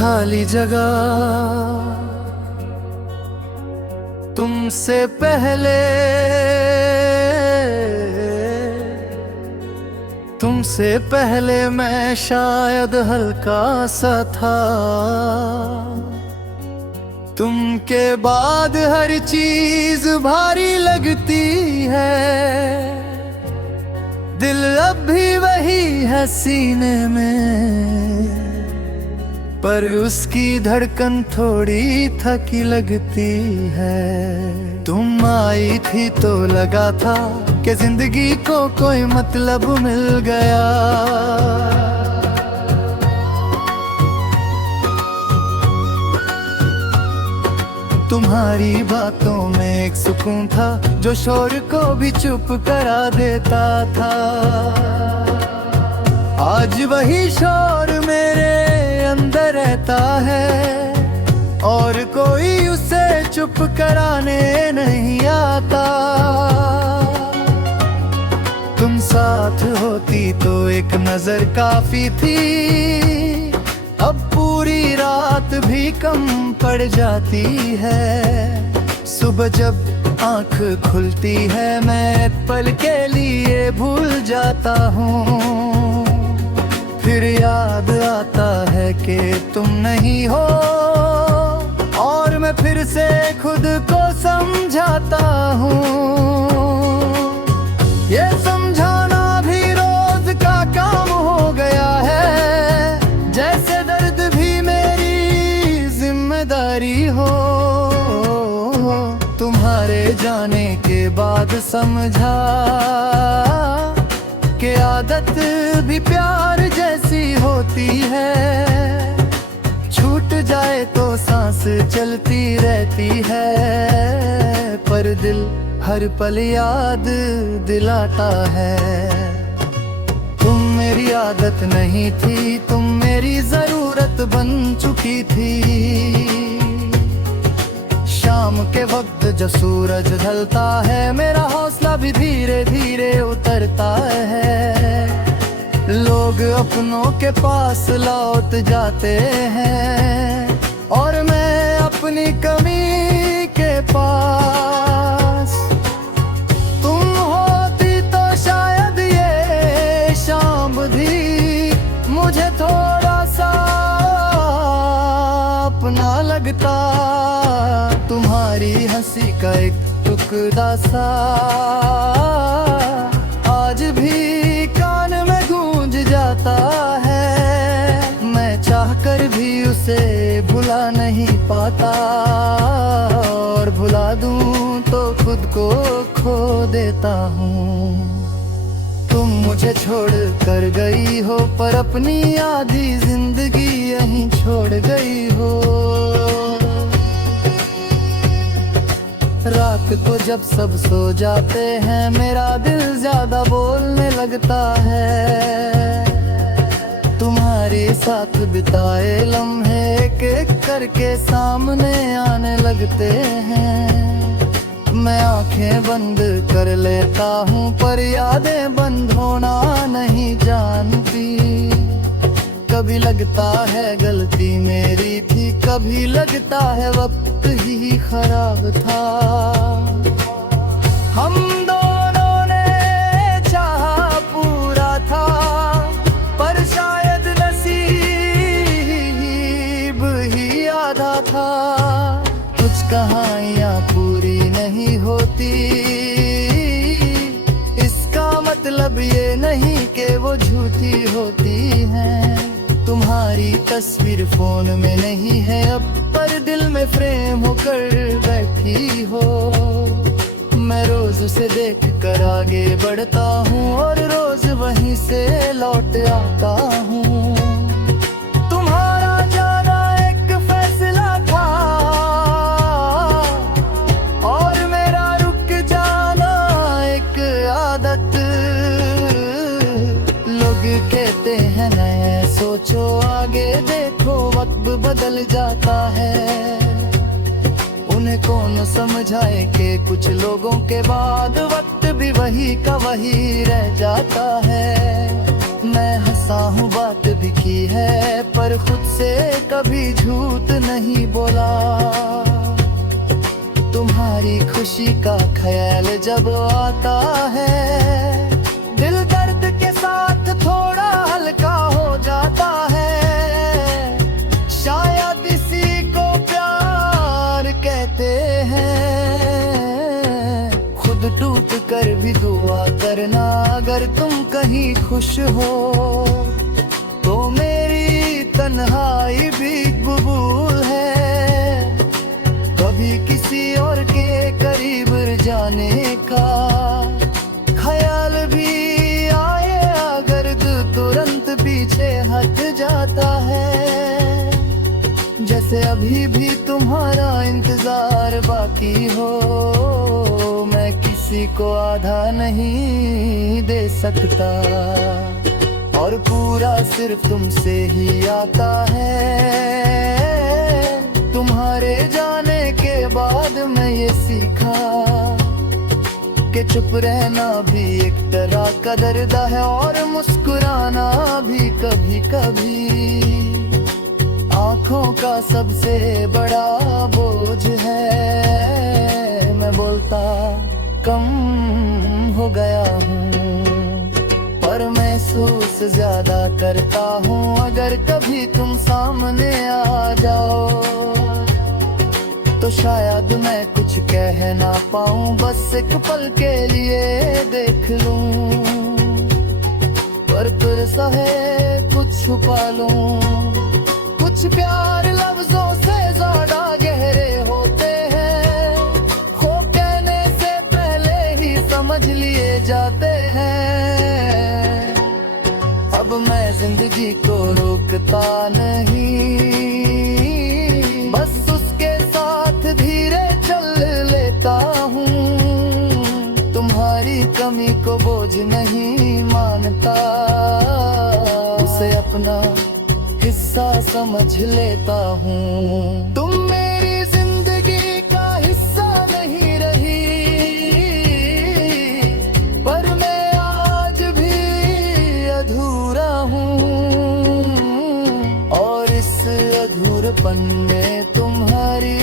खाली जगह तुमसे पहले मैं शायद हल्का सा था। तुम के बाद हर चीज भारी लगती है। दिल अब भी वही है सीने में, पर उसकी धड़कन थोड़ी थकी लगती है। तुम आई थी तो लगा था कि जिंदगी को कोई मतलब मिल गया। तुम्हारी बातों में एक सुकून था जो शोर को भी चुप करा देता था। आज वही शोर मेरे अंदर रहता है और कोई उसे चुप कराने नहीं आता। तुम साथ होती तो एक नजर काफी थी, अब पूरी रात भी कम पड़ जाती है। सुबह जब आंख खुलती है मैं पल के लिए भूल जाता हूँ। फिर याद आता है कि तुम नहीं हो और मैं फिर से खुद को समझाता हूँ। ये समझाना भी रोज का काम हो गया है, जैसे दर्द भी मेरी जिम्मेदारी हो। तुम्हारे जाने के बाद समझा कि आदत भी प्यार जैसी होती है। छूट जाए तो सांस चलती रहती है, पर दिल हर पल याद दिलाता है। तुम मेरी आदत नहीं थी, तुम मेरी जरूरत बन चुकी थी। शाम के वक्त जो सूरज ढलता है मेरा हौसला भी धीरे धीरे उतरता है। लोग अपनों के पास लौट जाते हैं और मैं अपनी कमी के पास। तुम होती तो शायद ये शाम भी मुझे थोड़ा सा अपना लगता। तुम्हारी हंसी का एक टुकड़ा सा आज भी कान में गूंज जाता है। मैं चाहकर भी उसे भुला नहीं पाता, और भुला दूं तो खुद को खो देता हूँ। तुम मुझे छोड़ कर गई हो पर अपनी आधी जिंदगी यहीं छोड़ गई हो। रात को जब सब सो जाते हैं मेरा दिल ज्यादा बोलने लगता है। तुम्हारे साथ बिताए लम्हे एक एक करके सामने आने लगते हैं। मैं आंखें बंद कर लेता हूँ पर यादें बंद होना नहीं जानती। कभी लगता है गलती मेरी थी, कभी लगता है वक्त ही खराब था। हम दोनों ने चाहा पूरा था, पर शायद नसीब ही आधा था। कुछ कहानियां पूरी नहीं होती, इसका मतलब ये नहीं कि वो झूठी होती हैं। तुम्हारी तस्वीर फोन में नहीं है अब, पर दिल में फ्रेम होकर बैठी हो। मैं रोज उसे देख कर आगे बढ़ता हूँ और रोज वहीं से लौट आता हूँ। तुम्हारा जाना एक फैसला था और मेरा रुक जाना एक आदत। लोग कहते हैं नए सोचो आगे देखो, वक्त बदल जाता है। उन्हें कौन समझाए कि कुछ लोगों के बाद वक्त भी वही का वही रह जाता है। मैं हंसा हूँ, बात भी की है, पर खुद से कभी झूठ नहीं बोला। तुम्हारी खुशी का ख्याल जब आता है, दिल दर्द के साथ थोड़ा हल्का हो जाता है। शायद इसी को प्यार कहते हैं। खुद टूट कर भी दुआ करना, अगर तुम कहीं खुश हो तो मेरी तन्हाई भी कबूल है। कभी किसी और के करीब जाने का ख्याल भी आए, अगर दिल तुरंत पीछे हट जाता है। जैसे अभी भी तुम्हारा इंतजार बाकी हो, मैं किसी को आधा नहीं दे सकता, और पूरा सिर्फ तुमसे ही आता है। तुम्हारे जाने के बाद मैं ये सीखा कि चुप रहना भी एक तरह का दर्द है, और मुस्कुराना भी कभी कभी आँखों का सबसे बड़ा बोझ है। मैं बोलता कम हो गया हूँ, पर महसूस ज्यादा करता हूँ। अगर कभी तुम सामने आ जाओ तो शायद मैं कुछ कह ना पाऊँ, बस एक पल के लिए देख लूँ, पर फिर सहे कुछ छुपा लूँ। कुछ प्यार लफ्जों से ज्यादा गहरे होते हैं, खो कहने से पहले ही समझ लिए जाते हैं। अब मैं जिंदगी को रोकता नहीं, बस उसके साथ धीरे चल लेता हूँ। तुम्हारी कमी को बोझ नहीं मानता, उसे अपना हिस्सा समझ लेता हूँ। तुम मेरी जिंदगी का हिस्सा नहीं रही, पर मैं आज भी अधूरा हूँ, और इस अधूरपन में तुम्हारी